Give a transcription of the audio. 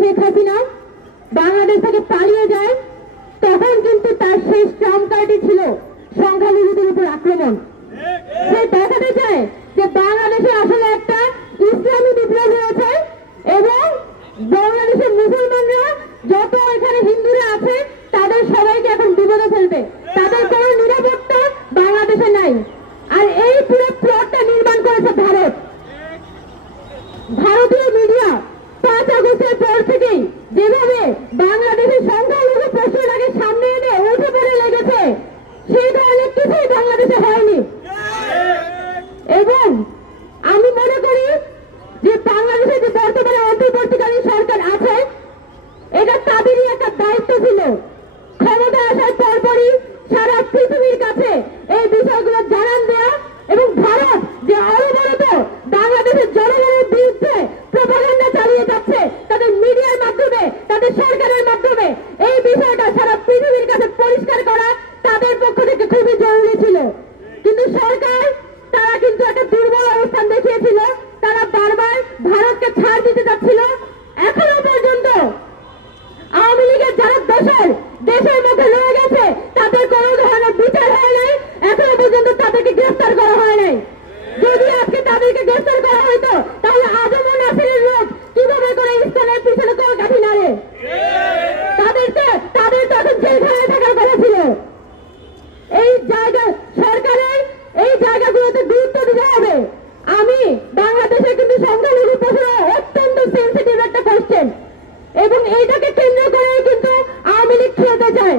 শেখ হাসিনা বাংলাদেশ থেকে পালিয়ে যায়, তখন কিন্তু তার শেষ ট্রাম্পকার্ডই ছিল সংখ্যালঘুদের উপর আক্রমণ। সে দেখাতে চায় যে বাংলাদেশে আসলে একটা ইসলামী বিপ্লব হয়েছে এবং বাংলাদেশের মুসলমানরা যত এখানে হিন্দুরা আছে তাদের সবাইকে এখন বিপদে ফেলবে, তাদের কোনো নিরাপত্তা বাংলাদেশে নাই। আর এই পুরো প্লটটা নির্মাণ করেছে ভারত। ভারতীয় মিডিয়া 5 আগস্টের পর থেকেই যেভাবে বাংলাদেশের সংখ্যালঘু প্রশ্নটাকে সামনে এনে উঠে পড়ে লেগেছে, সেই ধরনের কিছুই বাংলাদেশে হয়নি। এবং আমি মনে করি যে বাংলাদেশে যে বর্তমানে অন্তর্বর্তীকালীন সরকার আছে, এটা তাদেরই একটা দায়িত্ব ছিল ক্ষমতা আসার পরপরই সারা পৃথিবীর কাছে এই বিষয়গুলো জানান দেয়া এবং ভারত যে অনবরত বাংলাদেশের জনগণের বিরুদ্ধে প্রপাগান্ডা চালিয়ে যাচ্ছে তাদের মিডিয়ার মাধ্যমে, তাদের সরকারের মাধ্যমে, এই বিষয়টা সারা পৃথিবীর কাছে পরিষ্কার করা তাদের পক্ষ থেকে খুবই জরুরি ছিল। কিন্তু সরকার তারা কিন্তু একটা দুর্বল অবস্থান দেখিয়েছিল, তারা বারবার ভারতকে ছাড় দিতে যাচ্ছিল। এখনো পর্যন্ত আওয়ামী লীগের যারা দেশের মধ্যে রয়ে গেছে তাদের কোনো ধরনের বিচার হয় নাই, এখনো পর্যন্ত তাদেরকে গ্রেফতার করা হয় নাই। যদি আজকে তাদেরকে গ্রেফতার করা হয়তো তাহলে আজম নাসিরের লোক কিভাবে করে ইসলামের পিছনে কলকাঠি নাড়ে? তাদের তো এখন জেলখানায় থাকার কথা ছিল। এই জায়গা সরকারের এই জায়গাগুলোতে গুরুত্ব দিতে হবে। আমি বাংলাদেশে কিন্তু সংখ্যালঘু প্রশ্ন অত্যন্ত সেন্সিটিভ একটা কোশ্চেন এবং এইটাকে কেন্দ্র করে কিন্তু আওয়ামী লীগ খেলতে চায়।